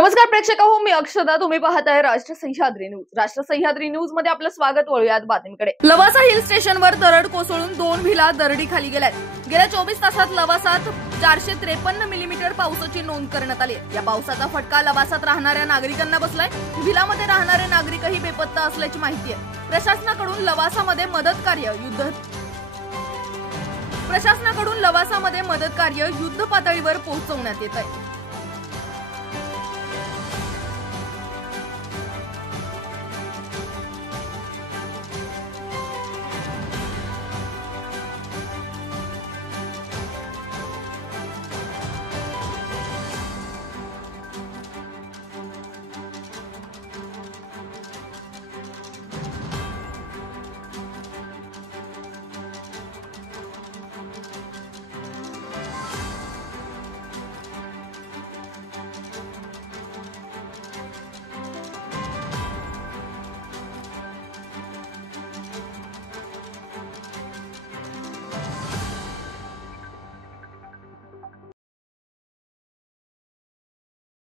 नमस्कार प्रेक्षक हो, मी अक्षदा. तुम्ही पाहताय राष्ट्र सह्याद्री न्यूज. राष्ट्र सह्याद्री न्यूज मध्ये आपलं स्वागत. वळूयात बातमीकडे. लवासा हिल स्टेशनवर दरड कोसळून 2 व्हिला दरडी खाली गेल्यात. गेल्या 24 तासात लवासात 453 मिलीमीटर पावसाची नोंद करण्यात आली. या पावसाचा फटका लवासात राहणाऱ्या नागरिकांना बसलाय. व्हिलामध्ये राहणारे नागरिकही बेपत्ता असल्याची माहिती आहे. प्रशासनाकडून लवासामध्ये मदत कार्य युद्ध पातळीवर पोहोचवण्यात येत आहे.